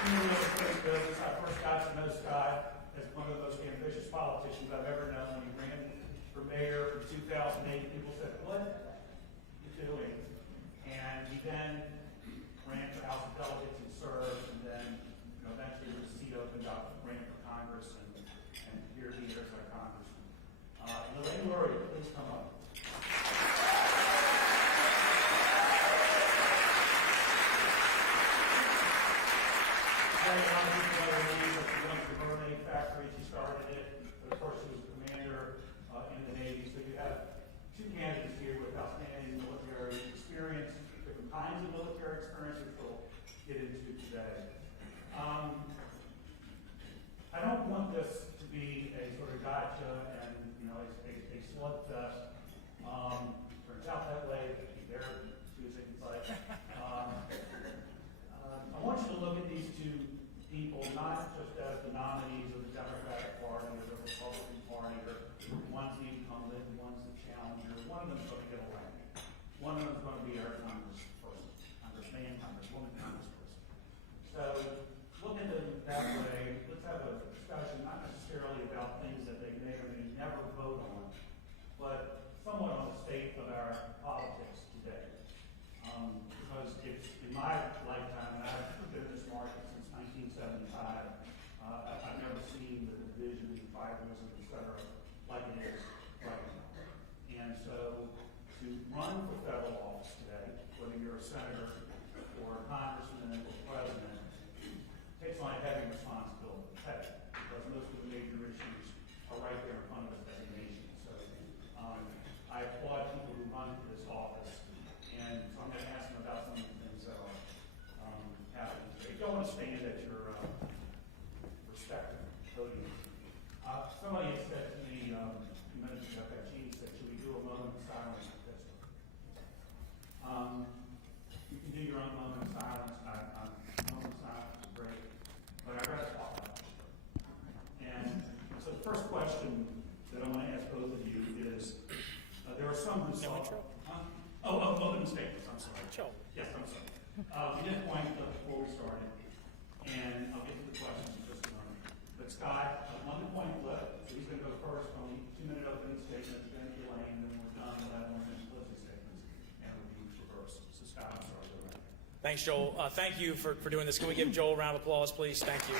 Business. I first got to know Scott as one of the most ambitious politicians I've ever known. He ran for mayor in 2008. People said, "What are you doing?" And he then ran for House of Delegates and served, and then eventually his seat opened up, ran for Congress, and here he is our congressman. Elaine Luria, please come up. A lot of people know Elaine, but she runs the Mermaid Factory. She started it, but of course she was a commander in the Navy. So you have two candidates here with outstanding military experience, different kinds of military experience, which we'll get into today. I don't want this to be a sort of gotcha and a slugfest. Turns out that way. They're choosing, but I want you to look at these two people not just as the nominees of the Democratic Party or the Republican Party, or one's the incumbent and one's the challenger. One of them's going to get elected. One of them's going to be our congressman, congresswoman, congressperson. So look at them that way. Let's have a discussion, not necessarily about things that they may or may never vote on, but somewhat on the state of our politics today. Because it's in my lifetime, and I've been in this market since 1975, I've never seen the division, the tribalism, et cetera, like it is right now. And so to run for federal office today, whether you're a senator or a congressman or president, takes on a heavy responsibility, because most of the major issues are right there in front of us as a nation. So I applaud people who run for this office. And so I'm going to ask them about some of the things that are happening today. Don't want to stand at your respective podium. Somebody had said to me, you mentioned about that, Gene said, should we do a moment of silence for this? You can do your own moment of silence. Moment of silence is great. But I'd rather talk about it. And so the first question that I want to ask both of you is, there are some who saw... moment of statements, I'm sorry. Sure. Yes, I'm sorry. We did point before we started, and I'll get to the questions in just a moment. But Scott, on the point flip, so he's going to go first on the 2-minute opening statements, then Elaine, then we're done with 11-minute closing statements, and we'll be reversed. So Scott, I'm sorry, go ahead. Thanks, Joel. Thank you for doing this. Can we give Joel a round of applause, please? Thank you.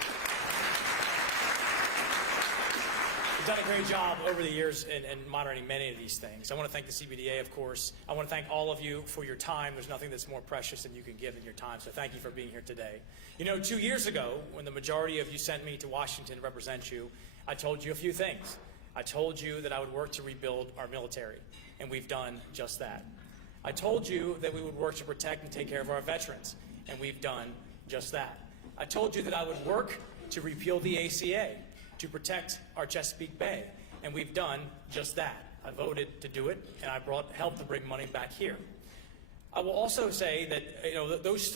You've done a great job over the years in monitoring many of these things. I want to thank the CBDA, of course. I want to thank all of you for your time. There's nothing that's more precious than you can give in your time, so thank you for being here today. 2 years ago, when the majority of you sent me to Washington to represent you, I told you a few things. I told you that I would work to rebuild our military, and we've done just that. I told you that we would work to protect and take care of our veterans, and we've done just that. I told you that I would work to repeal the ACA, to protect our Chesapeake Bay, and we've done just that. I voted to do it, and I helped to bring money back here. I will also say that those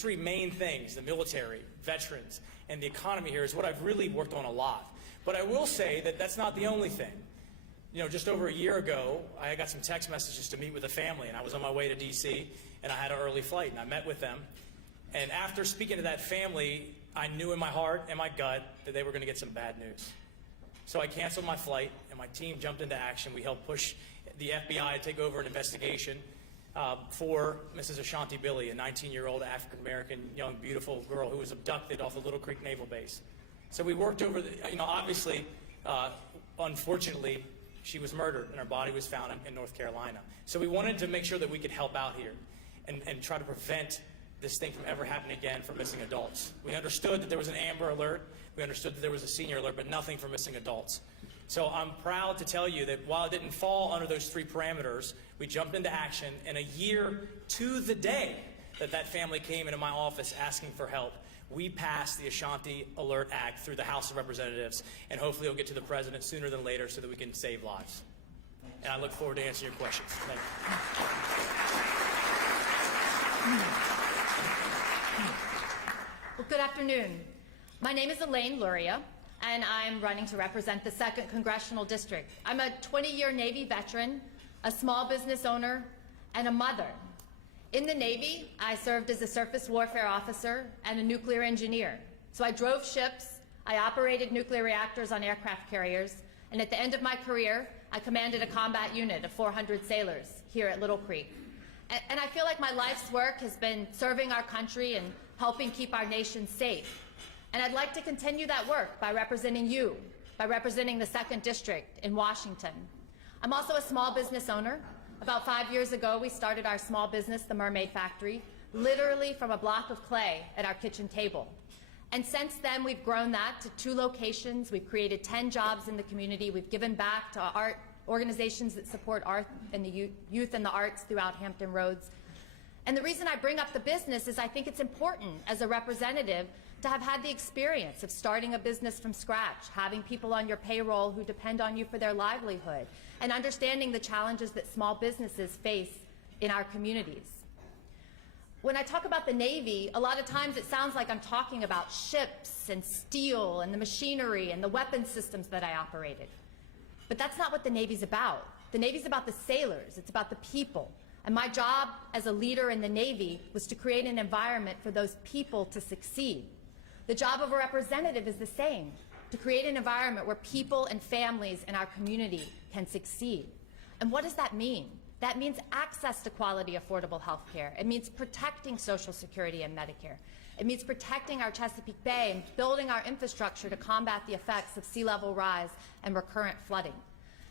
three main things, the military, veterans, and the economy here, is what I've really worked on a lot. But I will say that that's not the only thing. Just over a year ago, I got some text messages to meet with a family, and I was on my way to D.C., and I had an early flight, and I met with them. And after speaking to that family, I knew in my heart and my gut that they were going to get some bad news. So I canceled my flight, and my team jumped into action. We helped push the FBI to take over an investigation for Mrs. Ashanti Billy, a 19-year-old African-American, young, beautiful girl who was abducted off the Little Creek Naval Base. So we worked over, obviously, unfortunately, she was murdered, and her body was found in North Carolina. So we wanted to make sure that we could help out here and try to prevent this thing from ever happening again for missing adults. We understood that there was an Amber Alert. We understood that there was a Senior Alert, but nothing for missing adults. So I'm proud to tell you that while it didn't fall under those three parameters, we jumped into action, and a year to the day that family came into my office asking for help, we passed the Ashanti Alert Act through the House of Representatives, and hopefully it'll get to the President sooner than later so that we can save lives. And I look forward to answering your questions. Thank you. Well, good afternoon. My name is Elaine Luria, and I'm running to represent the 2nd Congressional District. I'm a 20-year Navy veteran, a small business owner, and a mother. In the Navy, I served as a surface warfare officer and a nuclear engineer. So I drove ships, I operated nuclear reactors on aircraft carriers, and at the end of my career, I commanded a combat unit of 400 sailors here at Little Creek. And I feel like my life's work has been serving our country and helping keep our nation safe. And I'd like to continue that work by representing you, by representing the 2nd District in Washington. I'm also a small business owner. About 5 years ago, we started our small business, the Mermaid Factory, literally from a block of clay at our kitchen table. And since then, we've grown that to 2 locations. We've created 10 jobs in the community. We've given back to art organizations that support art and the youth and the arts throughout Hampton Roads. And the reason I bring up the business is I think it's important as a representative to have had the experience of starting a business from scratch, having people on your payroll who depend on you for their livelihood, and understanding the challenges that small businesses face in our communities. When I talk about the Navy, a lot of times it sounds like I'm talking about ships and steel and the machinery and the weapon systems that I operated. But that's not what the Navy's about. The Navy's about the sailors. It's about the people. And my job as a leader in the Navy was to create an environment for those people to succeed. The job of a representative is the same, to create an environment where people and families in our community can succeed. And what does that mean? That means access to quality, affordable health care. It means protecting Social Security and Medicare. It means protecting our Chesapeake Bay and building our infrastructure to combat the effects of sea level rise and recurrent flooding.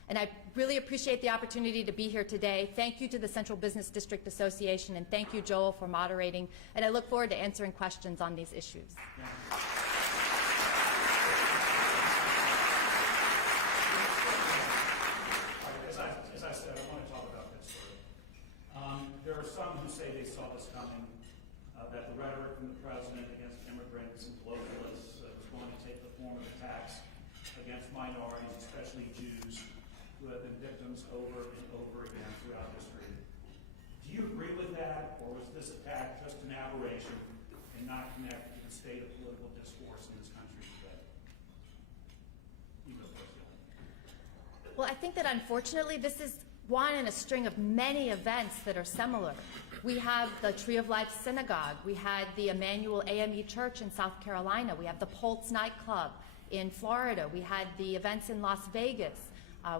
And I really appreciate the opportunity to be here today. Thank you to the Central Business District Association, and thank you, Joel, for moderating. And I look forward to answering questions on these issues. As I said, I want to talk about this story. There are some who say they saw this coming, that the rhetoric from the president against immigrants and globalists was going to take the form of attacks against minorities, especially Jews, who have been victims over and over again throughout history. Do you agree with that, or was this attack just an aberration and not connected to the state of political discourse in this country today? You go first, Elaine. Well, I think that unfortunately this is one in a string of many events that are similar. We have the Tree of Life Synagogue. We had the Emmanuel AME Church in South Carolina. We have the Pulse nightclub in Florida. We had the events in Las Vegas.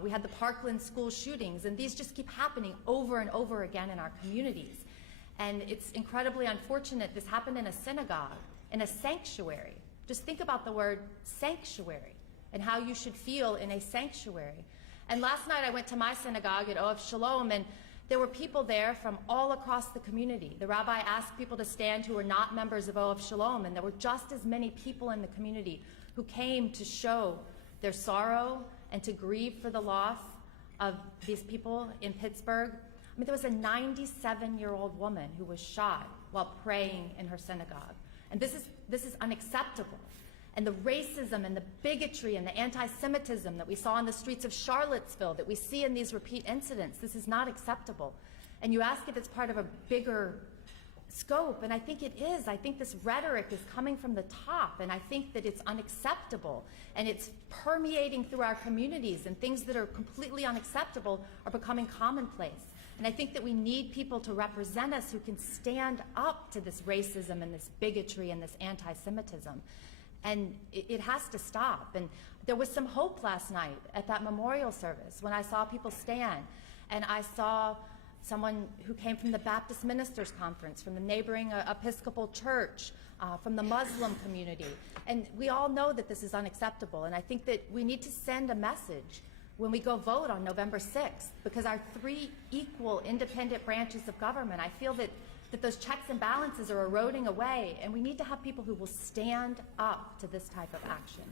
We had the Parkland school shootings, and these just keep happening over and over again in our communities. And it's incredibly unfortunate this happened in a synagogue, in a sanctuary. Just think about the word sanctuary and how you should feel in a sanctuary. And last night I went to my synagogue at Oav Shalom, and there were people there from all across the community. The rabbi asked people to stand who were not members of Oav Shalom, and there were just as many people in the community who came to show their sorrow and to grieve for the loss of these people in Pittsburgh. I mean, there was a 97-year-old woman who was shot while praying in her synagogue. And this is unacceptable. And the racism and the bigotry and the anti-Semitism that we saw in the streets of Charlottesville, that we see in these repeat incidents, this is not acceptable. And you ask if it's part of a bigger scope, and I think it is. I think this rhetoric is coming from the top, and I think that it's unacceptable, and it's permeating through our communities, and things that are completely unacceptable are becoming commonplace. And I think that we need people to represent us who can stand up to this racism and this bigotry and this anti-Semitism. And it has to stop. And there was some hope last night at that memorial service when I saw people stand, and I saw someone who came from the Baptist Ministers Conference, from the neighboring Episcopal Church, from the Muslim community. And we all know that this is unacceptable, and I think that we need to send a message when we go vote on November 6th, because our 3 equal independent branches of government, I feel that those checks and balances are eroding away, and we need to have people who will stand up to this type of action.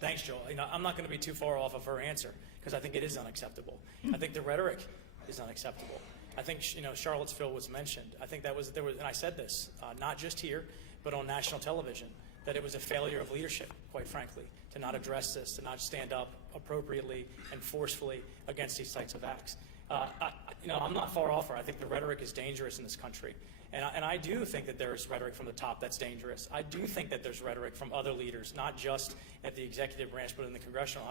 Thanks, Joel. I'm not going to be too far off of her answer, because I think it is unacceptable. I think the rhetoric is unacceptable. I think, Charlottesville was mentioned. I think there was, and I said this, not just here, but on national television, that it was a failure of leadership, quite frankly, to not address this, to not stand up appropriately and forcefully against these types of acts. I'm not far off her. I think the rhetoric is dangerous in this country. And I do think that there is rhetoric from the top that's dangerous. I do think that there's rhetoric from other leaders, not just at the executive branch, but in the congressional.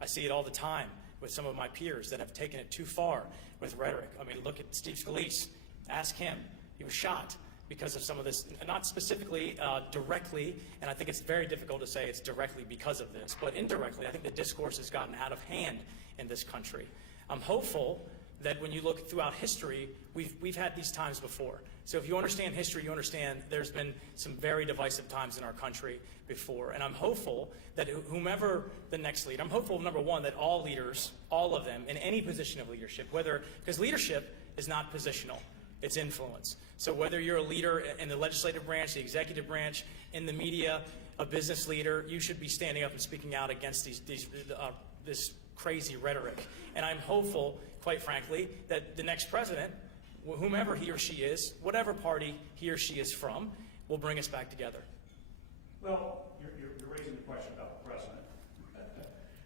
I see it all the time with some of my peers that have taken it too far with rhetoric. Look at Steve Scalise Ask him. He was shot because of some of this, not specifically directly, and I think it's very difficult to say it's directly because of this, but indirectly, I think the discourse has gotten out of hand in this country. I'm hopeful that when you look throughout history, we've had these times before. So if you understand history, you understand there's been some very divisive times in our country before. And I'm hopeful that whomever the next leader, I'm hopeful, number one, that all leaders, all of them, in any position of leadership, because leadership is not positional, it's influence. So whether you're a leader in the legislative branch, the executive branch, in the media, a business leader, you should be standing up and speaking out against this crazy rhetoric. And I'm hopeful, quite frankly, that the next president, whomever he or she is, whatever party he or she is from, will bring us back together. Well, you're raising the question about the president.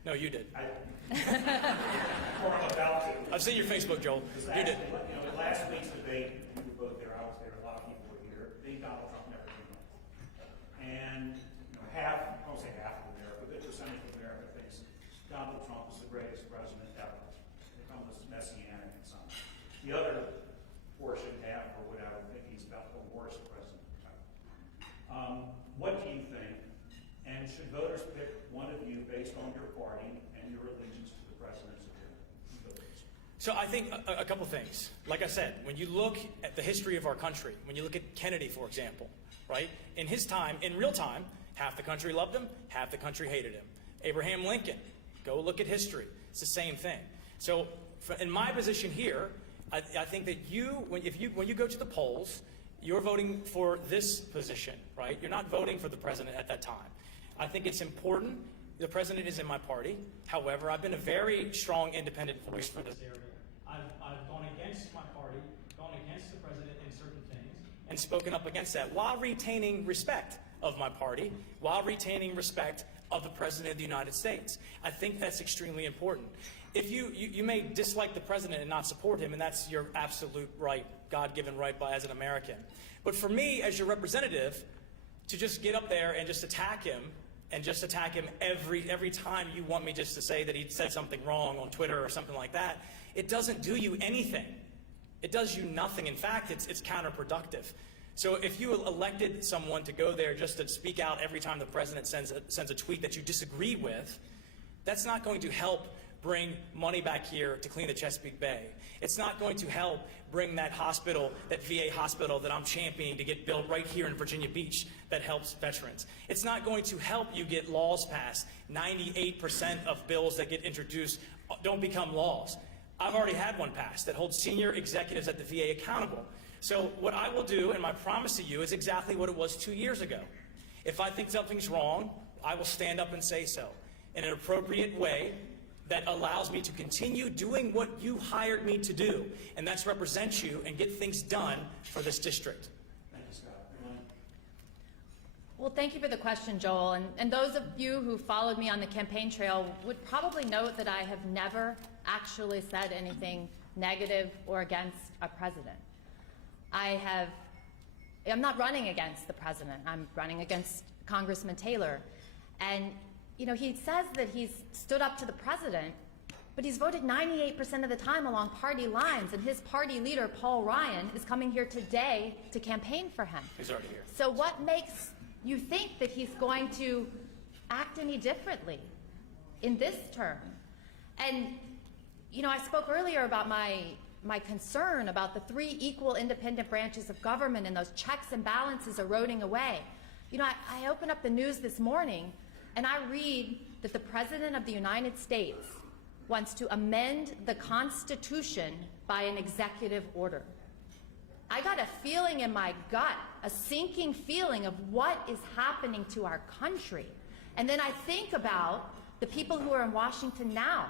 No, you did. Or I'm about to. I've seen your Facebook, Joel. You did. Last week's debate, you were both there, I was there, a lot of people were here. Donald Trump never came up. And half, I won't say half of America, but a good percentage of America thinks Donald Trump is the greatest president ever. They call this messianic and something. The other portion, half or whatever, think he's about the worst president ever. What do you think? And should voters pick one of you based on your party and your allegiance to the president's agenda? So I think a couple things. Like I said, when you look at the history of our country, when you look at Kennedy, for example, right? In his time, in real time, half the country loved him, half the country hated him. Abraham Lincoln, go look at history. It's the same thing. So in my position here, I think that when you go to the polls, you're voting for this position, right? You're not voting for the president at that time. I think it's important. The president is in my party. However, I've been a very strong independent voice for this area. I've gone against my party, gone against the president in certain things, and spoken up against that while retaining respect of my party, while retaining respect of the President of the United States. I think that's extremely important. If you may dislike the president and not support him, and that's your absolute right, God-given right as an American. But for me, as your representative, to just get up there and just attack him, and just attack him every time you want me just to say that he said something wrong on Twitter or something like that, it doesn't do you anything. It does you nothing. In fact, it's counterproductive. So if you elected someone to go there just to speak out every time the president sends a tweet that you disagree with, that's not going to help bring money back here to clean the Chesapeake Bay. It's not going to help bring that hospital, that VA hospital that I'm championing to get built right here in Virginia Beach that helps veterans. It's not going to help you get laws passed. 98% of bills that get introduced don't become laws. I've already had one passed that holds senior executives at the VA accountable. So what I will do, and my promise to you, is exactly what it was 2 years ago. If I think something's wrong, I will stand up and say so in an appropriate way that allows me to continue doing what you hired me to do, and that's represent you and get things done for this district. Thank you, Scott. Elaine? Well, thank you for the question, Joel. And those of you who followed me on the campaign trail would probably note that I have never actually said anything negative or against a president. I'm not running against the president. I'm running against Congressman Taylor. And he says that he's stood up to the president, but he's voted 98% of the time along party lines, and his party leader, Paul Ryan, is coming here today to campaign for him. He's already here. So what makes you think that he's going to act any differently in this term? And, I spoke earlier about my concern about the 3 equal independent branches of government and those checks and balances eroding away. I opened up the news this morning, and I read that the President of the United States wants to amend the Constitution by an executive order. I got a feeling in my gut, a sinking feeling of what is happening to our country. And then I think about the people who are in Washington now,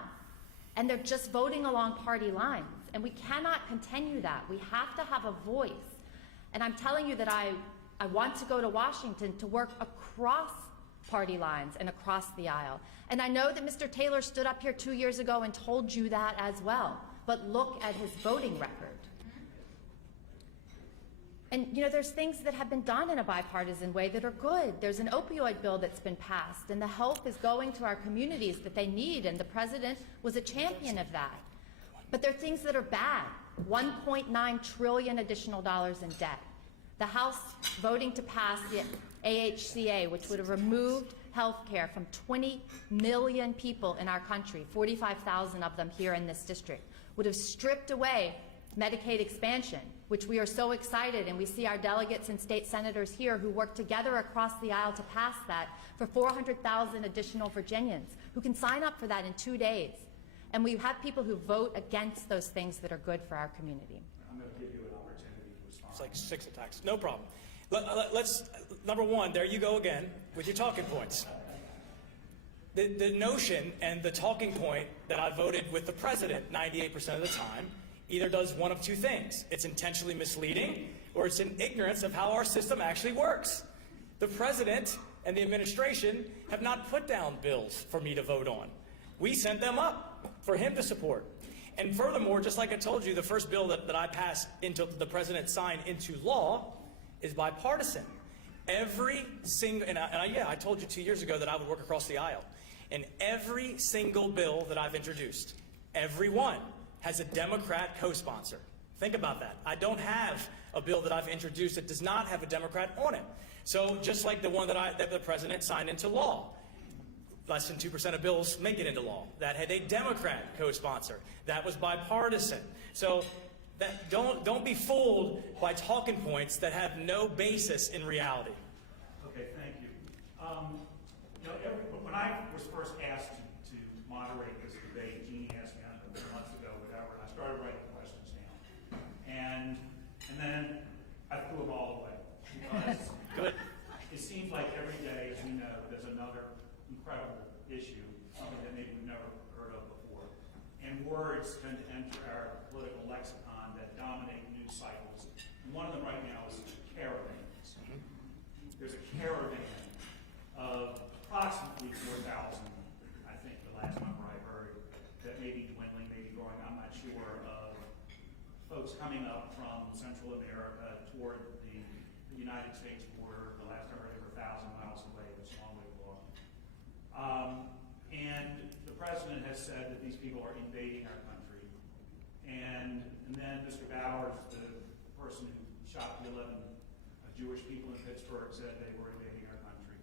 and they're just voting along party lines. And we cannot continue that. We have to have a voice. And I'm telling you that I want to go to Washington to work across party lines and across the aisle. And I know that Mr. Taylor stood up here 2 years ago and told you that as well. But look at his voting record. And, there's things that have been done in a bipartisan way that are good. There's an opioid bill that's been passed, and the help is going to our communities that they need, and the president was a champion of that. But there are things that are bad. $1.9 trillion additional dollars in debt. The House voting to pass the AHCA, which would have removed health care from 20 million people in our country, 45,000 of them here in this district, would have stripped away Medicaid expansion, which we are so excited, and we see our delegates and state senators here who work together across the aisle to pass that for 400,000 additional Virginians who can sign up for that in 2 days. And we have people who vote against those things that are good for our community. I'm going to give you an opportunity to respond. It's like 6 attacks. No problem. Let's, number one, there you go again with your talking points. The notion and the talking point that I voted with the president 98% of the time either does one of two things. It's intentionally misleading, or it's in ignorance of how our system actually works. The president and the administration have not put down bills for me to vote on. We sent them up for him to support. And furthermore, just like I told you, the first bill that I passed into the president signed into law is bipartisan. Every single, I told you 2 years ago that I would work across the aisle. And every single bill that I've introduced, every one, has a Democrat co-sponsor. Think about that. I don't have a bill that I've introduced that does not have a Democrat on it. So just like the one that the president signed into law, less than 2% of bills make it into law. That had a Democrat co-sponsor. That was bipartisan. So that, don't be fooled by talking points that have no basis in reality. Okay, thank you. When I was first asked to moderate this debate, Jeannie asked me, I don't know, months ago, whatever, and I started writing questions down. And then I threw them all away. Because Good. it seems like every day, as we know, there's another incredible issue, something that maybe we've never heard of before. And words tend to enter our political lexicon that dominate news cycles. And one of them right now is caravans. There's a caravan of approximately 4,000, I think the last number I heard, that may be dwindling, maybe growing, I'm not sure, of folks coming up from Central America toward the United States border. The last I heard, they were 1,000 miles away, it was a long way along. And the president has said that these people are invading our country. And then Mr. Bowers, the person who shot the 11 Jewish people in Pittsburgh, said they were invading our country.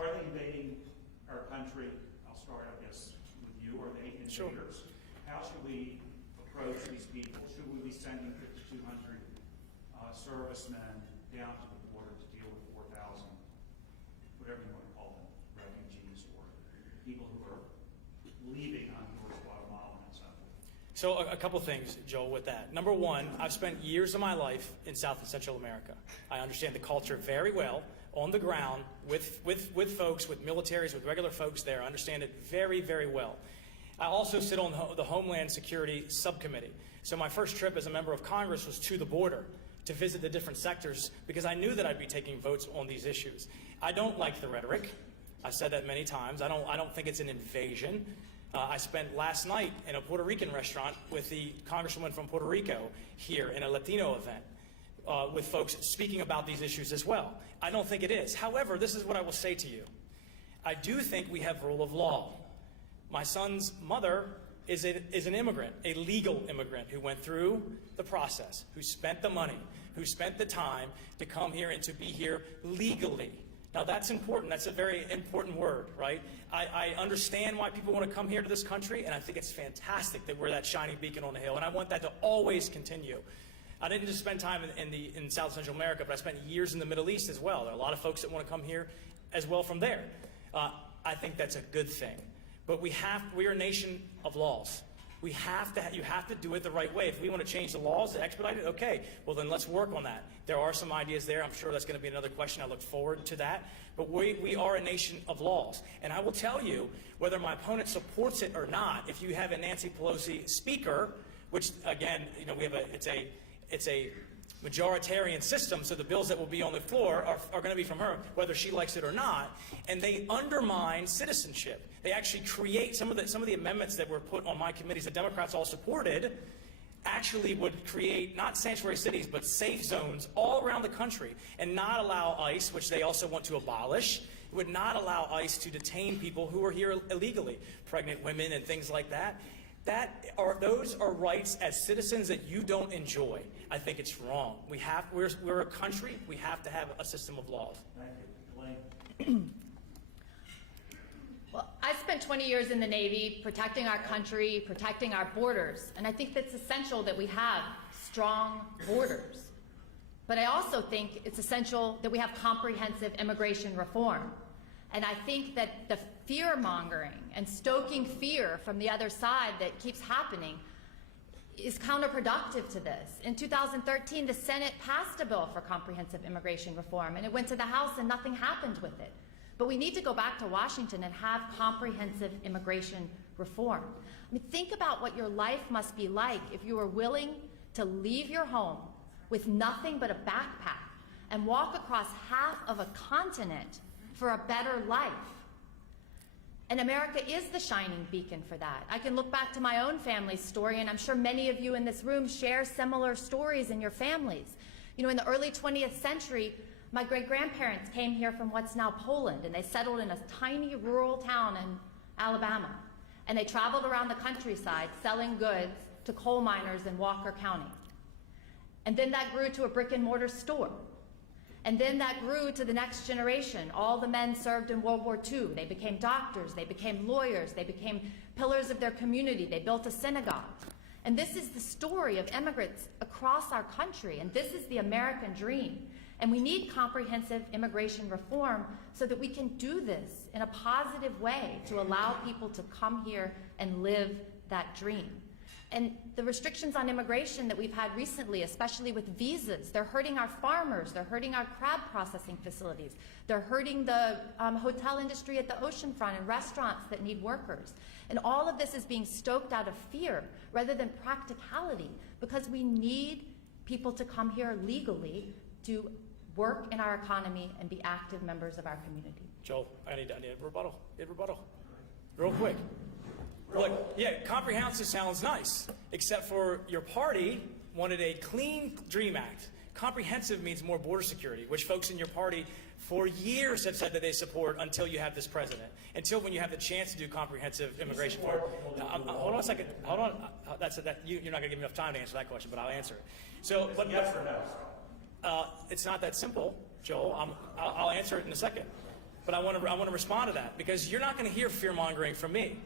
Are they invading our country? I'll start, I guess, with you. Are they invaders? Sure. How should we approach these people? Should we be sending 5,200 servicemen down to the border to deal with 4,000, whatever you want to call them, refugees or people who are leaving Honduras, Guatemala, and so forth? So a couple things, Joel, with that. Number one, I've spent years of my life in South and Central America. I understand the culture very well, on the ground, with folks, with militaries, with regular folks there. I understand it very, very well. I also sit on the Homeland Security Subcommittee. So my first trip as a member of Congress was to the border to visit the different sectors because I knew that I'd be taking votes on these issues. I don't like the rhetoric. I've said that many times. I don't think it's an invasion. I spent last night in a Puerto Rican restaurant with the Congresswoman from Puerto Rico here in a Latino event with folks speaking about these issues as well. I don't think it is. However, this is what I will say to you. I do think we have rule of law. My son's mother is an immigrant, a legal immigrant who went through the process, who spent the money, who spent the time to come here and to be here legally. Now that's important. That's a very important word, right? I understand why people want to come here to this country, and I think it's fantastic that we're that shining beacon on the hill, and I want that to always continue. I didn't just spend time in South Central America, but I spent years in the Middle East as well. There are a lot of folks that want to come here as well from there. I think that's a good thing. But we are a nation of laws. You have to do it the right way. If we want to change the laws to expedite it, okay, well then let's work on that. There are some ideas there. I'm sure that's going to be another question. I look forward to that. But we are a nation of laws. And I will tell you, whether my opponent supports it or not, if you have a Nancy Pelosi speaker, which again, it's a majoritarian system, so the bills that will be on the floor are going to be from her, whether she likes it or not, and they undermine citizenship. They actually create some of the amendments that were put on my committees that Democrats all supported actually would create not sanctuary cities but safe zones all around the country and not allow ICE, which they also want to abolish. It would not allow ICE to detain people who are here illegally, pregnant women and things like that. Those are rights as citizens that you don't enjoy. I think it's wrong. We're a country. We have to have a system of laws. Thank you. Elaine? Well, I spent 20 years in the Navy protecting our country, protecting our borders, and I think that's essential that we have strong borders. But I also think it's essential that we have comprehensive immigration reform. And I think that the fear-mongering and stoking fear from the other side that keeps happening is counterproductive to this. In 2013, the Senate passed a bill for comprehensive immigration reform, and it went to the House and nothing happened with it. But we need to go back to Washington and have comprehensive immigration reform. I mean, think about what your life must be like if you were willing to leave your home with nothing but a backpack and walk across half of a continent for a better life. And America is the shining beacon for that. I can look back to my own family's story, and I'm sure many of you in this room share similar stories in your families. You know, in the early 20th century, my great-grandparents came here from what's now Poland, and they settled in a tiny rural town in Alabama. And they traveled around the countryside selling goods to coal miners in Walker County. And then that grew to a brick-and-mortar store. And then that grew to the next generation. All the men served in World War II. They became doctors, they became lawyers, they became pillars of their community. They built a synagogue. And this is the story of immigrants across our country, and this is the American dream. And we need comprehensive immigration reform so that we can do this in a positive way to allow people to come here and live that dream. And the restrictions on immigration that we've had recently, especially with visas, they're hurting our farmers, they're hurting our crab processing facilities, they're hurting the hotel industry at the oceanfront and restaurants that need workers. And all of this is being stoked out of fear rather than practicality, because we need people to come here legally to work in our economy and be active members of our community. Joel, I need a rebuttal. Real quick. Look, yeah, comprehensive sounds nice, except for your party wanted a clean DREAM Act. Comprehensive means more border security, which folks in your party for years have said that they support until you have this president. Until when you have the chance to do comprehensive immigration reform. Hold on a second. Hold on. You're not going to give me enough time to answer that question, but I'll answer it. So, but yes or no? It's not that simple, Joel. I'll answer it in a second. But I want to respond to that, because you're not going to hear fear-mongering from me.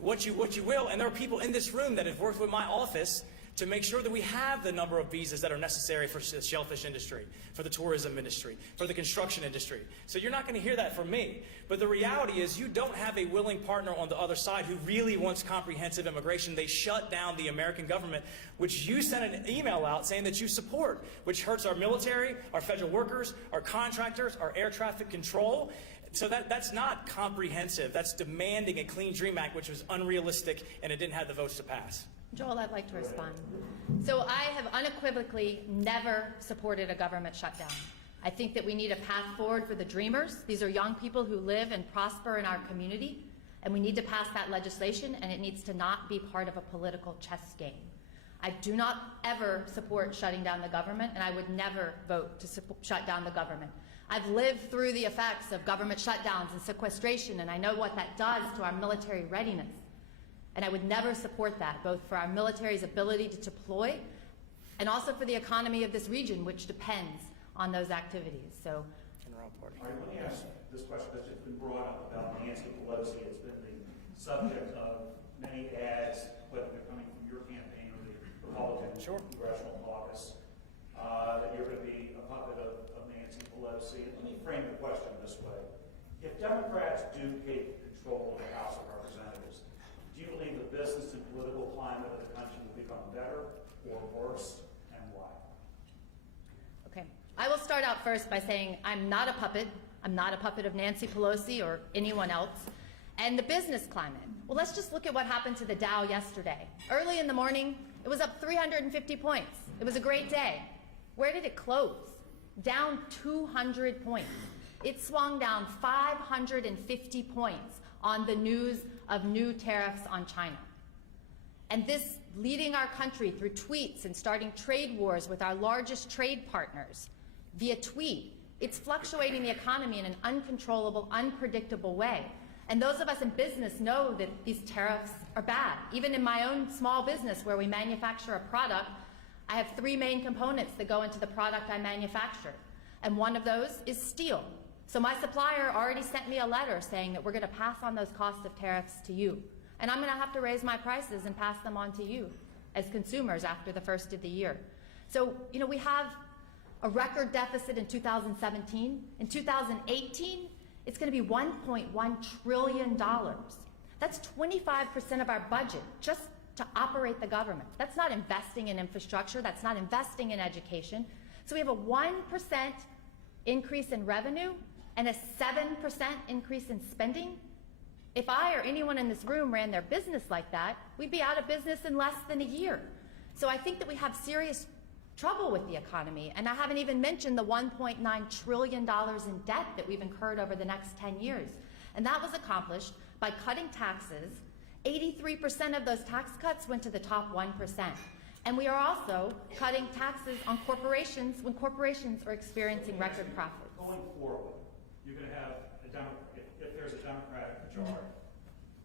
What you will, and there are people in this room that have worked with my office to make sure that we have the number of visas that are necessary for the shellfish industry, for the tourism industry, for the construction industry. So you're not going to hear that from me. But the reality is you don't have a willing partner on the other side who really wants comprehensive immigration. They shut down the American government, which you sent an email out saying that you support, which hurts our military, our federal workers, our contractors, our air traffic control. So that's not comprehensive. That's demanding a clean DREAM Act, which was unrealistic, and it didn't have the votes to pass. Joel, I'd like to respond. So I have unequivocally never supported a government shutdown. I think that we need a path forward for the dreamers. These are young people who live and prosper in our community, and we need to pass that legislation, and it needs to not be part of a political chess game. I do not ever support shutting down the government, and I would never vote to shut down the government. I've lived through the effects of government shutdowns and sequestration, and I know what that does to our military readiness. And I would never support that, both for our military's ability to deploy and also for the economy of this region, which depends on those activities. So, all right, let me ask this question that's just been brought up about Nancy Pelosi. It's been the subject of many ads, whether they're coming from your campaign or the Republican Congressional Caucus, that you're going to be a puppet of Nancy Pelosi. And let me frame the question this way. If Democrats do take control of the House of Representatives, do you believe the business and political climate of the country will become better or worse, and why? okay. I will start out first by saying I'm not a puppet. I'm not a puppet of Nancy Pelosi or anyone else. And the business climate. Well, let's just look at what happened to the Dow yesterday. Early in the morning, it was up 350 points. It was a great day. Where did it close? Down 200 points. It swung down 550 points on the news of new tariffs on China. And this leading our country through tweets and starting trade wars with our largest trade partners via tweet. It's fluctuating the economy in an uncontrollable, unpredictable way. And those of us in business know that these tariffs are bad. Even in my own small business where we manufacture a product, I have 3 main components that go into the product I manufacture. And one of those is steel. So my supplier already sent me a letter saying that we're going to pass on those costs of tariffs to you. And I'm going to have to raise my prices and pass them on to you as consumers after the first of the year. So, you know, we have a record deficit in 2017. In 2018, it's going to be $1.1 trillion. That's 25% of our budget just to operate the government. That's not investing in infrastructure. That's not investing in education. So we have a 1% increase in revenue and a 7% increase in spending. If I or anyone in this room ran their business like that, we'd be out of business in less than a year. So I think that we have serious trouble with the economy, and I haven't even mentioned the $1.9 trillion in debt that we've incurred over the next 10 years. And that was accomplished by cutting taxes. 83% of those tax cuts went to the top 1%. And we are also cutting taxes on corporations when corporations are experiencing record profits. Going forward, you're going to have if there's a Democratic majority,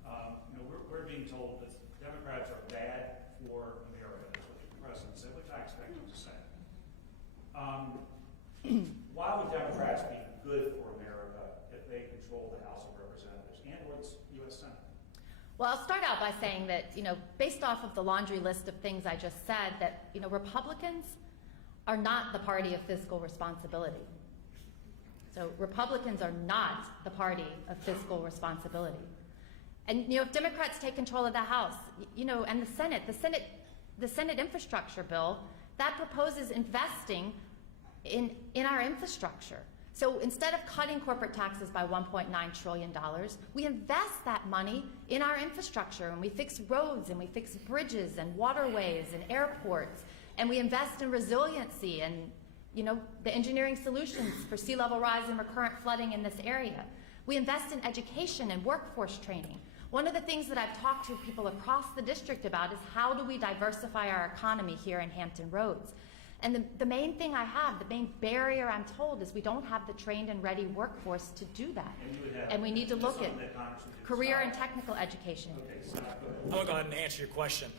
you know, we're being told that Democrats are bad for America, is what the president said, which I expect him to say. Why would Democrats be good for America if they control the House of Representatives and or the U.S. Senate? Well, I'll start out by saying that, you know, based off of the laundry list of things I just said, that, you know, Republicans are not the party of fiscal responsibility. So Republicans are not the party of fiscal responsibility. And, you know, if Democrats take control of the House, you know, and the Senate infrastructure bill, that proposes investing in our infrastructure. So instead of cutting corporate taxes by $1.9 trillion, we invest that money in our infrastructure, and we fix roads, and we fix bridges and waterways and airports, and we invest in resiliency and, you know, the engineering solutions for sea level rise and recurrent flooding in this area. We invest in education and workforce training. One of the things that I've talked to people across the district about is how do we diversify our economy here in Hampton Roads? And the main thing I have, the main barrier I'm told, is we don't have the trained and ready workforce to do that. And we need to look at career and technical education. I'm going to go ahead and answer your question.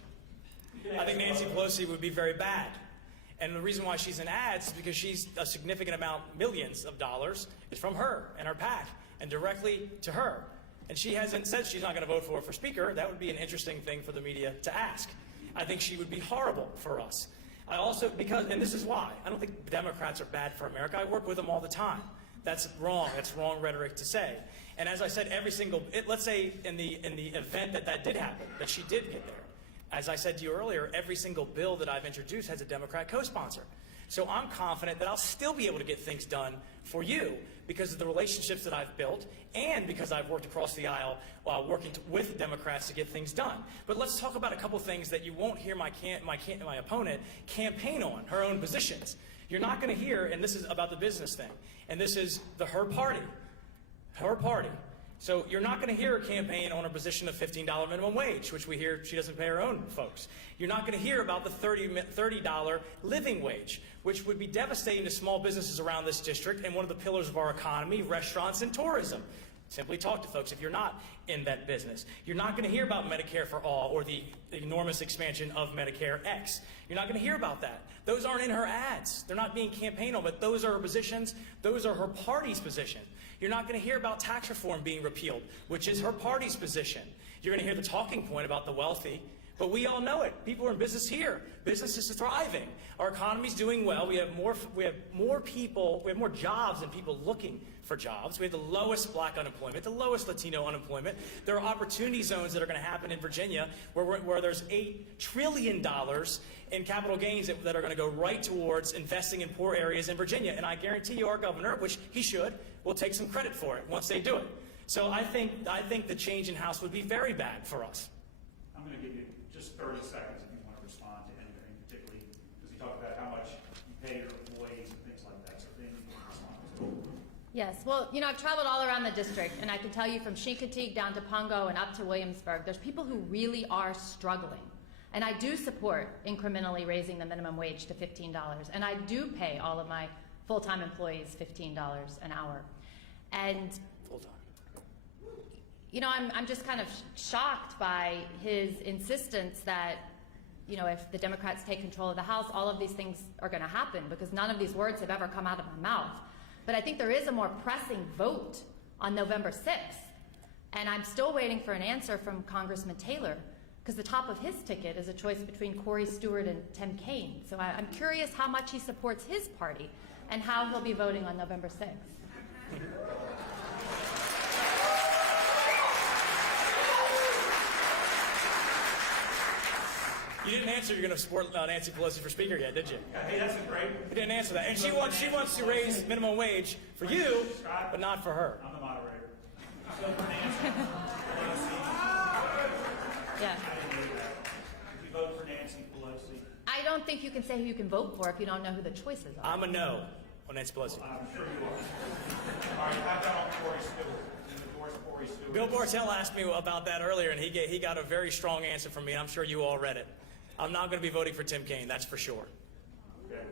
I think Nancy Pelosi would be very bad. And the reason why she's in ads is because she's a significant amount, millions of dollars, is from her and her PAC and directly to her. And she hasn't said she's not going to vote for Speaker. That would be an interesting thing for the media to ask. I think she would be horrible for us. I also, and this is why, I don't think Democrats are bad for America. I work with them all the time. That's wrong. That's wrong rhetoric to say. And as I said, let's say in the event that did happen, that she did get there, as I said to you earlier, every single bill that I've introduced has a Democrat co-sponsor. So I'm confident that I'll still be able to get things done for you because of the relationships that I've built and because I've worked across the aisle while working with Democrats to get things done. But let's talk about a couple things that you won't hear my opponent campaign on, her own positions. You're not going to hear, and this is about the business thing, and this is her party. So you're not going to hear a campaign on a position of $15 minimum wage, which we hear she doesn't pay her own folks. You're not going to hear about the $30 living wage, which would be devastating to small businesses around this district and one of the pillars of our economy, restaurants and tourism. Simply talk to folks if you're not in that business. You're not going to hear about Medicare for All or the enormous expansion of Medicare X. You're not going to hear about that. Those aren't in her ads. They're not being campaigned on, but those are her positions. Those are her party's position. You're not going to hear about tax reform being repealed, which is her party's position. You're going to hear the talking point about the wealthy, but we all know it. People are in business here. Business is thriving. Our economy's doing well. We have more people, we have more jobs than people looking for jobs. We have the lowest black unemployment, the lowest Latino unemployment. There are opportunity zones that are going to happen in Virginia where there's $8 trillion in capital gains that are going to go right towards investing in poor areas in Virginia. And I guarantee you our governor, which he should, will take some credit for it once they do it. So I think the change in House would be very bad for us. I'm going to give you just 30 seconds if you want to respond to anything, particularly because you talked about how much you pay your employees and things like that. So then you can respond to. Yes, well, you know, I've traveled all around the district, and I can tell you from Chincoteague down to Pungo and up to Williamsburg, there's people who really are struggling. And I do support incrementally raising the minimum wage to $15, and I do pay all of my full-time employees $15 an hour. And Full-time. you know, I'm just kind of shocked by his insistence that, you know, if the Democrats take control of the House, all of these things are going to happen, because none of these words have ever come out of my mouth. But I think there is a more pressing vote on November 6th. And I'm still waiting for an answer from Congressman Taylor, because the top of his ticket is a choice between Corey Stewart and Tim Kaine. So I'm curious how much he supports his party and how he'll be voting on November 6th. You didn't answer you're going to support Nancy Pelosi for Speaker yet, did you? Hey, that's a great. You didn't answer that. And she wants to raise minimum wage for you, but not for her. I'm the moderator. So for Nancy Pelosi, Yeah. I didn't do that. If you vote for Nancy Pelosi, I don't think you can say who you can vote for if you don't know who the choices are. I'm a no on Nancy Pelosi. I'm sure you are. All right, how about Corey Stewart? You endorse Corey Stewart? Bill Bartell asked me about that earlier, and he got a very strong answer from me, and I'm sure you all read it. I'm not going to be voting for Tim Kaine, that's for sure. Okay.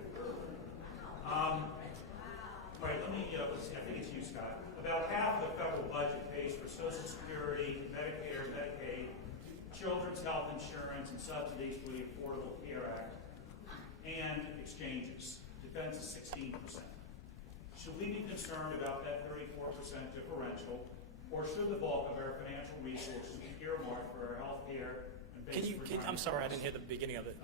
All right, let's see, I think it's you, Scott. About half of the federal budget pays for Social Security, Medicare, Medicaid, children's health insurance, and subsidies through the Affordable Care Act, and exchanges. Defense is 16%. Should we be concerned about that 34% differential, or should the bulk of our financial resources be earmarked for our health care and basic retirement? I'm sorry, I didn't hear the beginning of it.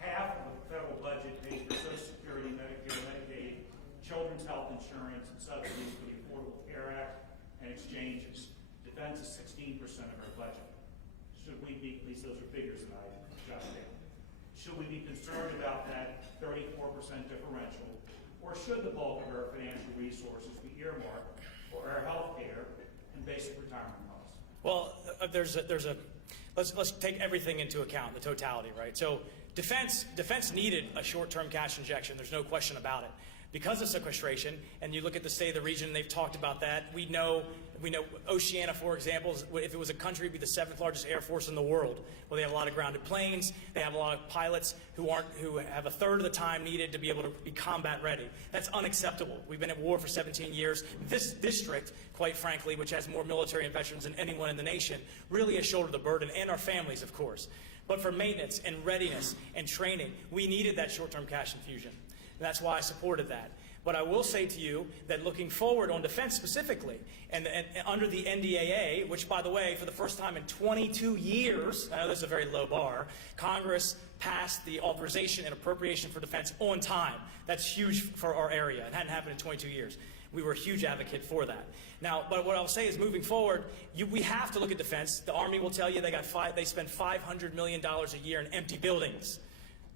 Half of the federal budget pays for Social Security, Medicare, Medicaid, children's health insurance, and subsidies for the Affordable Care Act, and exchanges. Defense is 16% of our budget. Should we be, at least those are figures that I jotted down. Should we be concerned about that 34% differential, or should the bulk of our financial resources be earmarked for our health care and basic retirement costs? Well, let's take everything into account, the totality, right? So defense needed a short-term cash injection. There's no question about it. Because of sequestration, and you look at the state of the region, they've talked about that. We know Oceania, for example, if it was a country, it'd be the 7th largest air force in the world. Well, they have a lot of grounded planes. They have a lot of pilots who have a third of the time needed to be able to be combat ready. That's unacceptable. We've been at war for 17 years. This district, quite frankly, which has more military and veterans than anyone in the nation, really has shouldered the burden, and our families, of course. But for maintenance and readiness and training, we needed that short-term cash infusion. And that's why I supported that. But I will say to you that looking forward on defense specifically, and under the NDAA, which, by the way, for the first time in 22 years, I know this is a very low bar, Congress passed the authorization and appropriation for defense on time. That's huge for our area. It hadn't happened in 22 years. We were a huge advocate for that. Now, but what I'll say is moving forward, we have to look at defense. The Army will tell you they spend $500 million a year in empty buildings.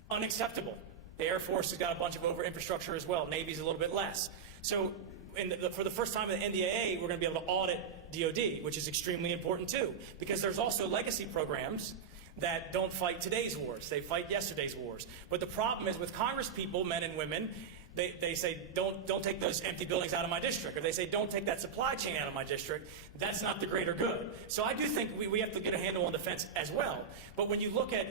Unacceptable. The Air Force has got a bunch of over-infrastructure as well. Navy's a little bit less. So for the first time in the NDAA, we're going to be able to audit DOD, which is extremely important too, because there's also legacy programs that don't fight today's wars. They fight yesterday's wars. But the problem is with Congress people, men and women, they say, don't take those empty buildings out of my district, or they say, don't take that supply chain out of my district. That's not the greater good. So I do think we have to get a handle on defense as well. But when you look at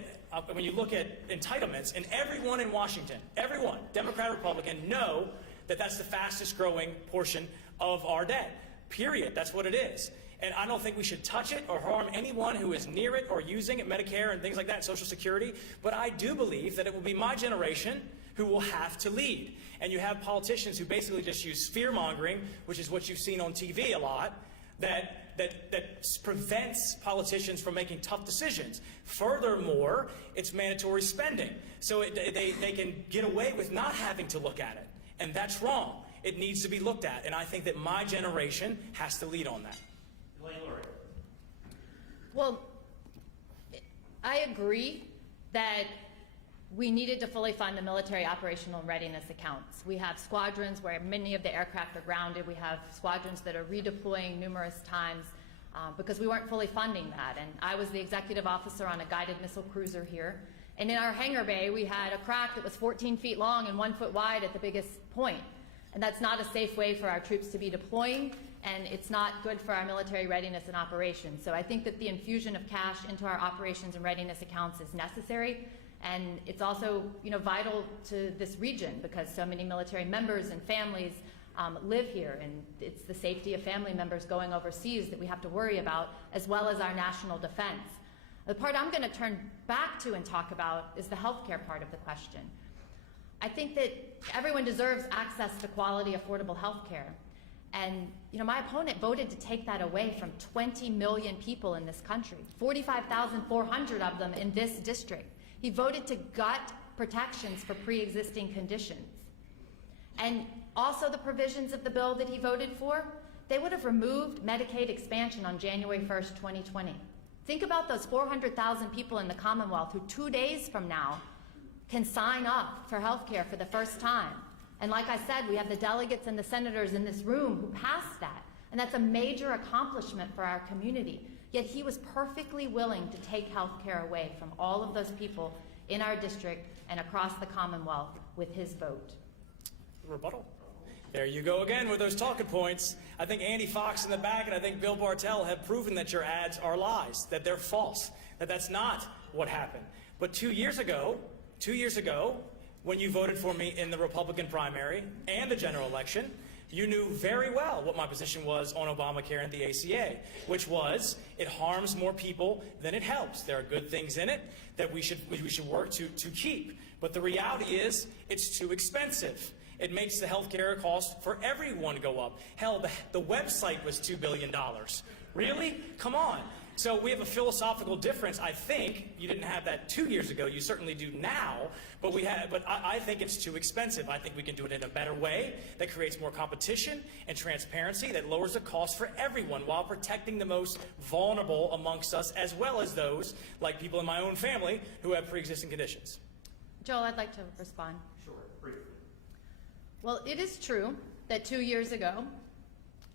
entitlements, and everyone in Washington, everyone, Democrat, Republican, know that that's the fastest growing portion of our debt. Period. That's what it is. And I don't think we should touch it or harm anyone who is near it or using it, Medicare and things like that, Social Security. But I do believe that it will be my generation who will have to lead. And you have politicians who basically just use fear-mongering, which is what you've seen on TV a lot, that prevents politicians from making tough decisions. Furthermore, it's mandatory spending. So they can get away with not having to look at it. And that's wrong. It needs to be looked at. And I think that my generation has to lead on that. Elaine Luria. Well, I agree that we needed to fully fund the military operational readiness accounts. We have squadrons where many of the aircraft are grounded. We have squadrons that are redeploying numerous times because we weren't fully funding that. And I was the executive officer on a guided missile cruiser here. And in our hangar bay, we had a crack that was 14 feet long and 1 foot wide at the biggest point. And that's not a safe way for our troops to be deploying, and it's not good for our military readiness and operations. So I think that the infusion of cash into our operations and readiness accounts is necessary. And it's also, vital to this region because so many military members and families live here, and it's the safety of family members going overseas that we have to worry about, as well as our national defense. The part I'm going to turn back to and talk about is the healthcare part of the question. I think that everyone deserves access to quality, affordable healthcare. And my opponent voted to take that away from 20 million people in this country, 45,400 of them in this district. He voted to gut protections for pre-existing conditions. And also the provisions of the bill that he voted for, they would have removed Medicaid expansion on January 1st, 2020. Think about those 400,000 people in the Commonwealth who 2 days from now can sign up for health care for the first time. And like I said, we have the delegates and the senators in this room who passed that. And that's a major accomplishment for our community. Yet he was perfectly willing to take health care away from all of those people in our district and across the Commonwealth with his vote. Rebuttal. There you go again with those talking points. I think Andy Fox in the back and I think Bill Bartell have proven that your ads are lies, that they're false, that that's not what happened. But 2 years ago, when you voted for me in the Republican primary and the general election, you knew very well what my position was on Obamacare and the ACA, which was it harms more people than it helps. There are good things in it that we should work to keep. But the reality is it's too expensive. It makes the health care cost for everyone go up. Hell, the website was $2 billion. Really? Come on. So we have a philosophical difference. I think you didn't have that 2 years ago. You certainly do now. But I think it's too expensive. I think we can do it in a better way that creates more competition and transparency, that lowers the cost for everyone while protecting the most vulnerable amongst us, as well as those, like people in my own family, who have pre-existing conditions. Joel, I'd like to respond. Sure, briefly. Well, it is true that 2 years ago,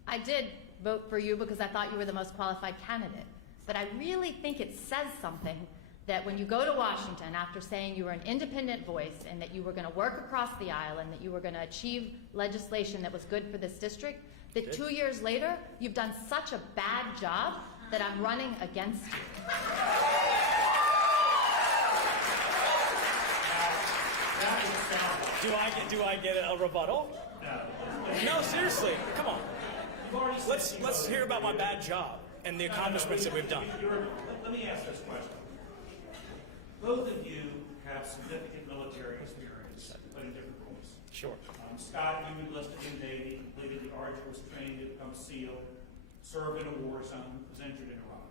I did vote for you because I thought you were the most qualified candidate. But I really think it says something that when you go to Washington after saying you were an independent voice and that you were going to work across the aisle and that you were going to achieve legislation that was good for this district, that 2 years later, you've done such a bad job that I'm running against you. Do I get a rebuttal? No, seriously. Come on. Let's hear about my bad job and the accomplishments that we've done. Let me ask this question. Both of you have significant military experience, but in different roles. Sure. Scott, you enlisted in the Navy, completed the arduous training to become SEAL, served in a war zone, was injured in Iraq.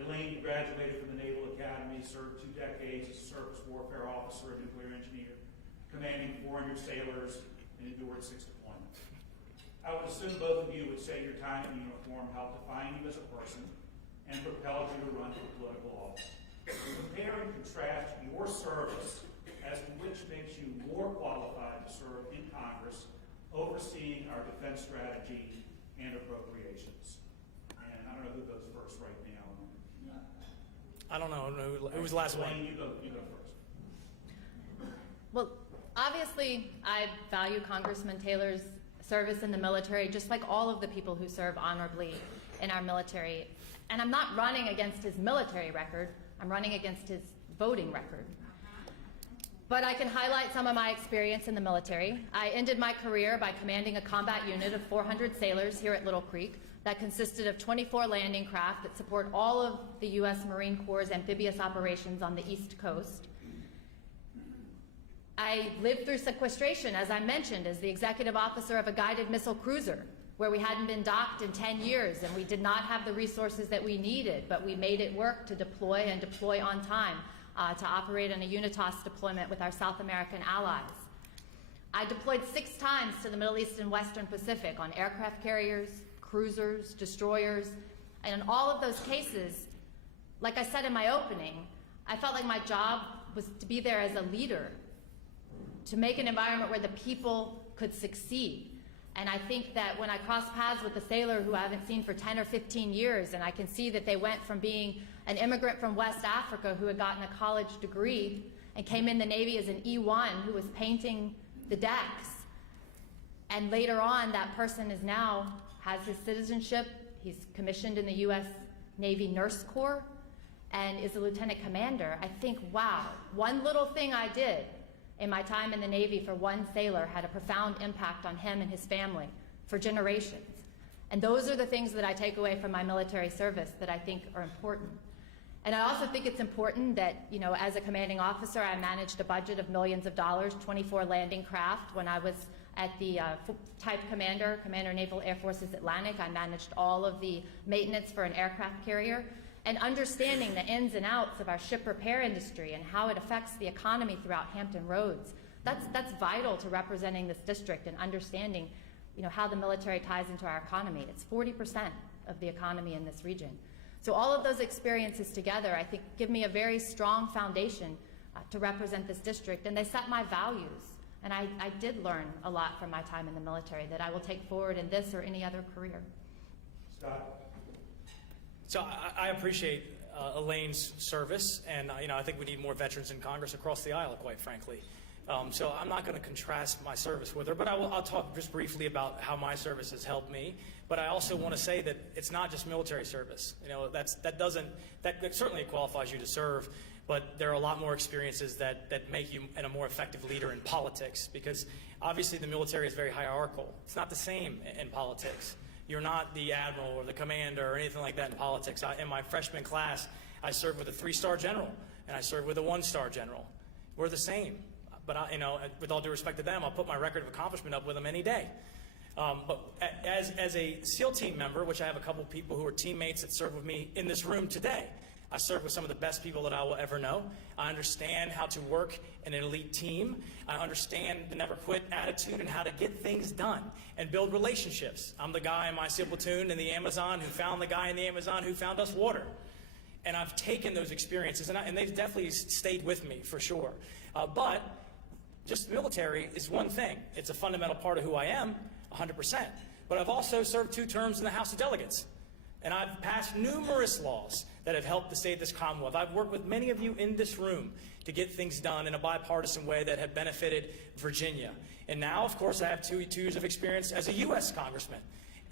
Elaine, you graduated from the Naval Academy, served 2 decades as a surface warfare officer, a nuclear engineer, commanding 400 sailors, and endured 6 deployments. I would assume both of you would say your time in uniform helped define you as a person and propelled you to run for political office. Compare and contrast your service as to which makes you more qualified to serve in Congress, overseeing our defense strategy and appropriations. And I don't know who goes first right now. I don't know. Who was the last one? You go first. Well, obviously, I value Congressman Taylor's service in the military, just like all of the people who serve honorably in our military. And I'm not running against his military record. I'm running against his voting record. But I can highlight some of my experience in the military. I ended my career by commanding a combat unit of 400 sailors here at Little Creek that consisted of 24 landing craft that support all of the U.S. Marine Corps' amphibious operations on the East Coast. I lived through sequestration, as I mentioned, as the executive officer of a guided missile cruiser, where we hadn't been docked in 10 years and we did not have the resources that we needed, but we made it work to deploy and deploy on time to operate in a UNITAS deployment with our South American allies. I deployed 6 times to the Middle East and Western Pacific on aircraft carriers, cruisers, destroyers, and in all of those cases, like I said in my opening, I felt like my job was to be there as a leader, to make an environment where the people could succeed. And I think that when I cross paths with a sailor who I haven't seen for 10 or 15 years, and I can see that they went from being an immigrant from West Africa who had gotten a college degree and came in the Navy as an E1 who was painting the decks. And later on, that person is now has his citizenship. He's commissioned in the U.S. Navy Nurse Corps and is a lieutenant commander. I think, wow, one little thing I did In my time in the Navy, for one sailor had a profound impact on him and his family for generations. And those are the things that I take away from my military service that I think are important. And I also think it's important that, you know, as a commanding officer, I managed a budget of millions of dollars, 24 landing craft. When I was at the Type Commander, Naval Air Forces Atlantic, I managed all of the maintenance for an aircraft carrier. And understanding the ins and outs of our ship repair industry and how it affects the economy throughout Hampton Roads, that's vital to representing this district and understanding, you know, how the military ties into our economy. It's 40% of the economy in this region. So all of those experiences together, I think, give me a very strong foundation to represent this district, and they set my values. And I did learn a lot from my time in the military that I will take forward in this or any other career. Scott? So I appreciate Elaine's service, and you know, I think we need more veterans in Congress across the aisle, quite frankly. So I'm not going to contrast my service with her, but I'll talk just briefly about how my service has helped me. But I also want to say that it's not just military service. You know, that certainly qualifies you to serve, but there are a lot more experiences that make you a more effective leader in politics, because obviously the military is very hierarchical. It's not the same in politics. You're not the admiral or the commander or anything like that in politics. In my freshman class, I served with a 3-star general, and I served with a 1-star general. We're the same. But you know, with all due respect to them, I'll put my record of accomplishment up with them any day. But as a SEAL team member, which I have a couple of people who are teammates that serve with me in this room today, I serve with some of the best people that I will ever know. I understand how to work in an elite team. I understand the never quit attitude and how to get things done and build relationships. I'm the guy in my SEAL platoon in the Amazon who found the guy in the Amazon who found us water. And I've taken those experiences, and they've definitely stayed with me for sure. But just the military is one thing. It's a fundamental part of who I am, 100%. But I've also served 2 terms in the House of Delegates. And I've passed numerous laws that have helped to save this Commonwealth. I've worked with many of you in this room to get things done in a bipartisan way that have benefited Virginia. And now, of course, I have 2 years of experience as a U.S. Congressman,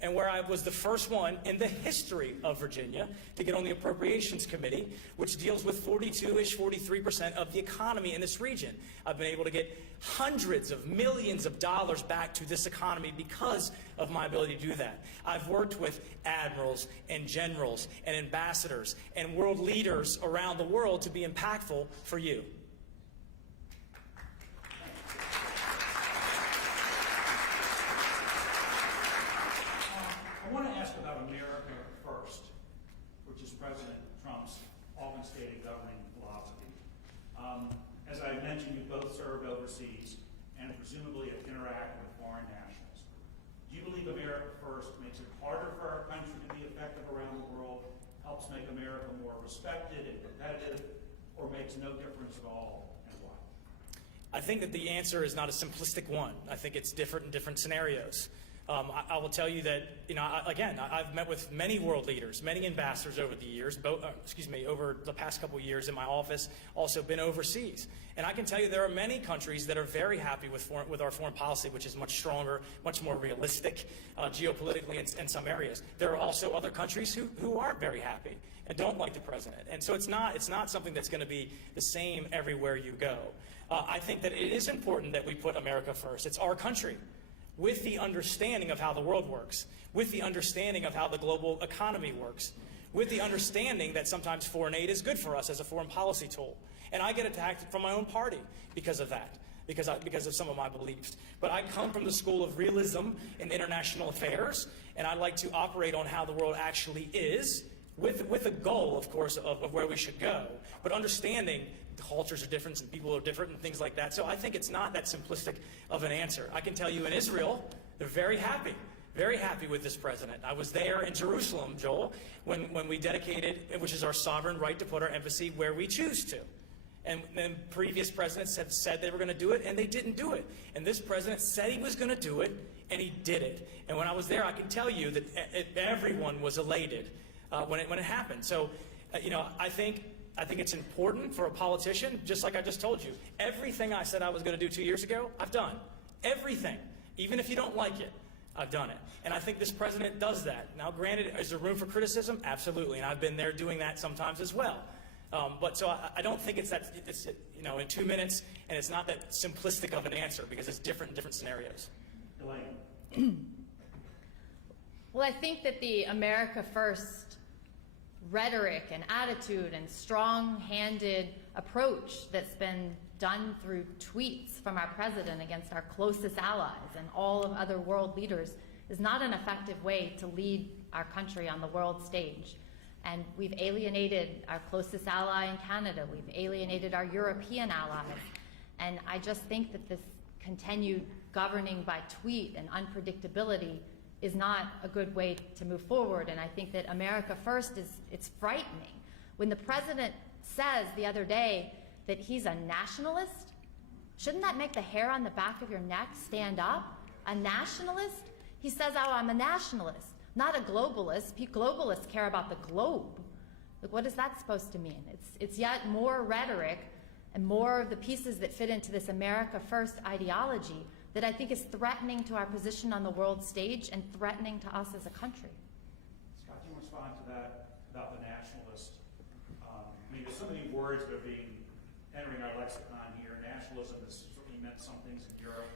and where I was the first one in the history of Virginia to get on the Appropriations Committee, which deals with 42-ish, 43% of the economy in this region. I've been able to get hundreds of millions of dollars back to this economy because of my ability to do that. I've worked with admirals and generals and ambassadors and world leaders around the world to be impactful for you. I want to ask about America First, which is President Trump's often stated governing philosophy. As I mentioned, you both served overseas and presumably have interacted with foreign nationals. Do you believe America First makes it harder for our country to be effective around the world, helps make America more respected and competitive, or makes no difference at all, and why? I think that the answer is not a simplistic one. I think it's different in different scenarios. I will tell you that, you know, I've met with many world leaders, many ambassadors over the years, over the past couple of years in my office, also been overseas. And I can tell you there are many countries that are very happy with our foreign policy, which is much stronger, much more realistic geopolitically in some areas. There are also other countries who aren't very happy and don't like the president. And so it's not something that's going to be the same everywhere you go. I think that it is important that we put America first. It's our country, with the understanding of how the world works, with the understanding of how the global economy works, with the understanding that sometimes foreign aid is good for us as a foreign policy tool. And I get attacked from my own party because of that, because of some of my beliefs. But I come from the school of realism in international affairs, and I like to operate on how the world actually is, with a goal, of course, of where we should go, but understanding the cultures are different and people are different and things like that. So I think it's not that simplistic of an answer. I can tell you in Israel, they're very happy with this president. I was there in Jerusalem, Joel, when we dedicated, which is our sovereign right to put our embassy where we choose to. And then previous presidents have said they were going to do it, and they didn't do it. And this president said he was going to do it, and he did it. And when I was there, I can tell you that everyone was elated when it happened. So, you know, I think it's important for a politician, just like I just told you. Everything I said I was going to do 2 years ago, I've done. Everything. Even if you don't like it, I've done it. And I think this president does that. Now, granted, is there room for criticism? Absolutely. And I've been there doing that sometimes as well. But so I don't think it's that, it's, you know, in 2 minutes, and it's not that simplistic of an answer because it's different in different scenarios. Elaine. Well, I think that the America First rhetoric and attitude and strong-handed approach that's been done through tweets from our president against our closest allies and all of other world leaders is not an effective way to lead our country on the world stage. And we've alienated our closest ally in Canada. We've alienated our European allies. And I just think that this continued governing by tweet and unpredictability is not a good way to move forward. And I think that America First it's frightening. When the president says the other day that he's a nationalist, shouldn't that make the hair on the back of your neck stand up? A nationalist? He says, oh, I'm a nationalist, not a globalist. Globalists care about the globe. Like, what is that supposed to mean? It's yet more rhetoric and more of the pieces that fit into this America First ideology that I think is threatening to our position on the world stage and threatening to us as a country. Scott, do you respond to that about the nationalist? I mean, there's so many words that are entering our lexicon here. Nationalism has certainly meant some things in Europe.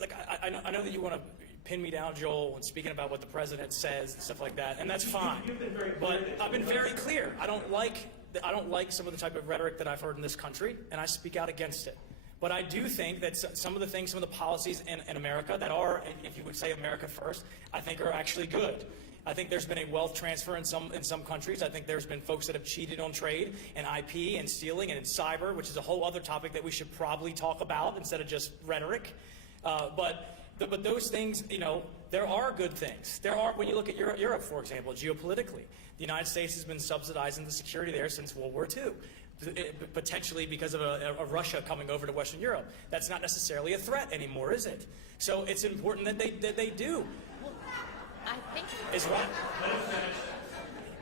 Look, I know that you want to pin me down, Joel, when speaking about what the president says and stuff like that, and that's fine. You've been very clear. But I've been very clear. I don't like some of the type of rhetoric that I've heard in this country, and I speak out against it. But I do think that some of the things, some of the policies in America that are, if you would say America First, I think are actually good. I think there's been a wealth transfer in some countries. I think there's been folks that have cheated on trade and IP and stealing and in cyber, which is a whole other topic that we should probably talk about instead of just rhetoric. But those things, you know, there are good things. There are, when you look at Europe, for example, geopolitically, the United States has been subsidizing the security there since World War II. Potentially because of a Russia coming over to Western Europe. That's not necessarily a threat anymore, is it? So it's important that they do. Well, I think Is what?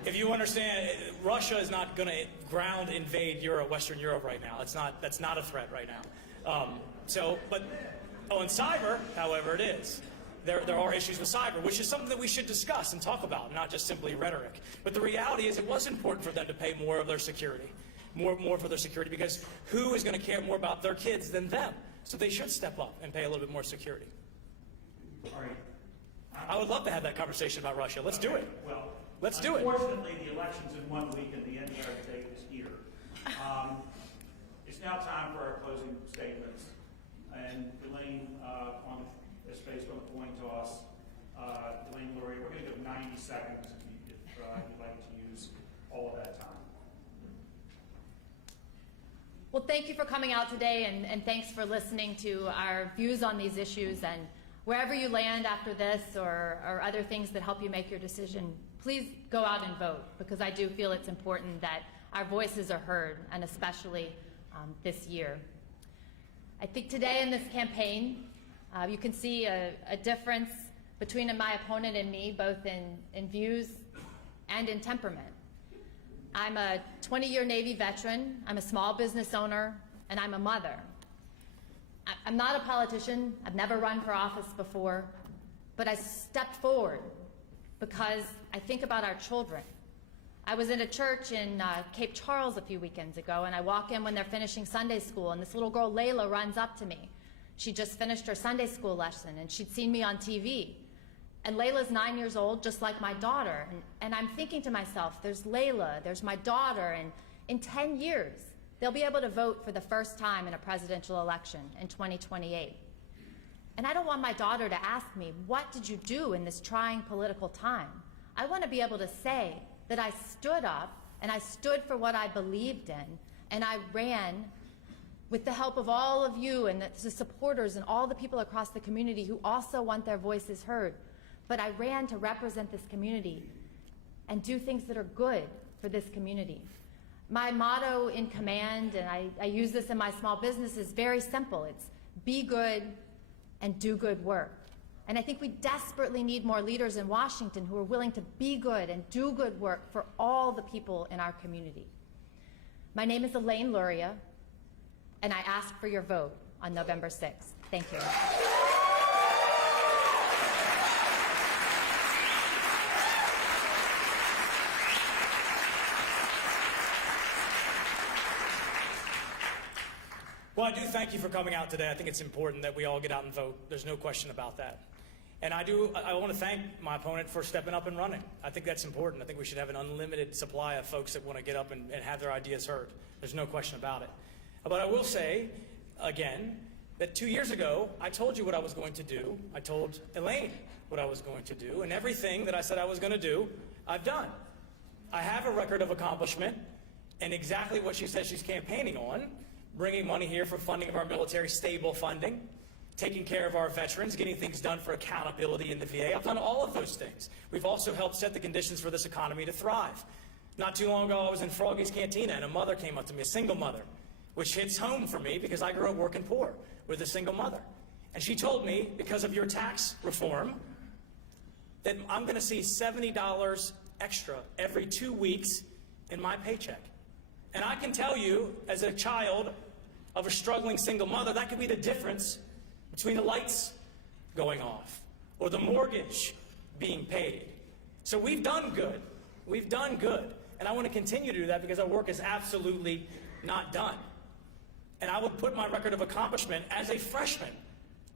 If you understand, Russia is not going to ground invade Western Europe right now. That's not a threat right now. In cyber, however, it is. There are issues with cyber, which is something that we should discuss and talk about, not just simply rhetoric. But the reality is it was important for them to pay more of their security. More for their security, because who is going to care more about their kids than them? So they should step up and pay a little bit more security. All right. I would love to have that conversation about Russia. Let's do it. Well, let's do it. Unfortunately, the election's in 1 week and the end of our debate is here. It's now time for our closing statements. And Elaine, is based on the coin toss. Elaine Luria, we're going to give 90 seconds if you'd like to use all of that time. Well, thank you for coming out today, and thanks for listening to our views on these issues. And wherever you land after this or other things that help you make your decision, please go out and vote, because I do feel it's important that our voices are heard, and especially this year. I think today in this campaign, you can see a difference between my opponent and me, both in views and in temperament. I'm a 20-year Navy veteran, I'm a small business owner, and I'm a mother. I'm not a politician, I've never run for office before, but I stepped forward because I think about our children. I was in a church in Cape Charles a few weekends ago, and I walk in when they're finishing Sunday school, and this little girl, Layla, runs up to me. She just finished her Sunday school lesson, and she'd seen me on TV. And Layla's 9 years old, just like my daughter. And I'm thinking to myself, there's Layla, there's my daughter, and in 10 years, they'll be able to vote for the first time in a presidential election in 2028. And I don't want my daughter to ask me, what did you do in this trying political time? I want to be able to say that I stood up, and I stood for what I believed in, and I ran with the help of all of you and the supporters and all the people across the community who also want their voices heard. But I ran to represent this community and do things that are good for this community. My motto in command, and I use this in my small business, is very simple. It's be good and do good work. And I think we desperately need more leaders in Washington who are willing to be good and do good work for all the people in our community. My name is Elaine Luria, and I ask for your vote on November 6th. Thank you. Well, I do thank you for coming out today. I think it's important that we all get out and vote. There's no question about that. And I want to thank my opponent for stepping up and running. I think that's important. I think we should have an unlimited supply of folks that want to get up and have their ideas heard. There's no question about it. But I will say, again, that 2 years ago, I told you what I was going to do. I told Elaine what I was going to do. And everything that I said I was going to do, I've done. I have a record of accomplishment and exactly what she says she's campaigning on, bringing money here for funding of our military, stable funding, taking care of our veterans, getting things done for accountability in the VA. I've done all of those things. We've also helped set the conditions for this economy to thrive. Not too long ago, I was in Froggy's Cantina, and a mother came up to me, a single mother, which hits home for me because I grew up working poor with a single mother. And she told me, because of your tax reform, that I'm going to see $70 extra every 2 weeks in my paycheck. And I can tell you, as a child of a struggling single mother, that could be the difference between the lights going off or the mortgage being paid. So we've done good. We've done good. And I want to continue to do that because our work is absolutely not done. And I would put my record of accomplishment as a freshman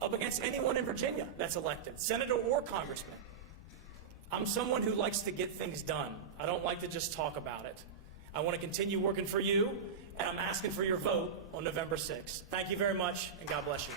up against anyone in Virginia that's elected, senator or congressman. I'm someone who likes to get things done. I don't like to just talk about it. I want to continue working for you, and I'm asking for your vote on November 6th. Thank you very much, and God bless you.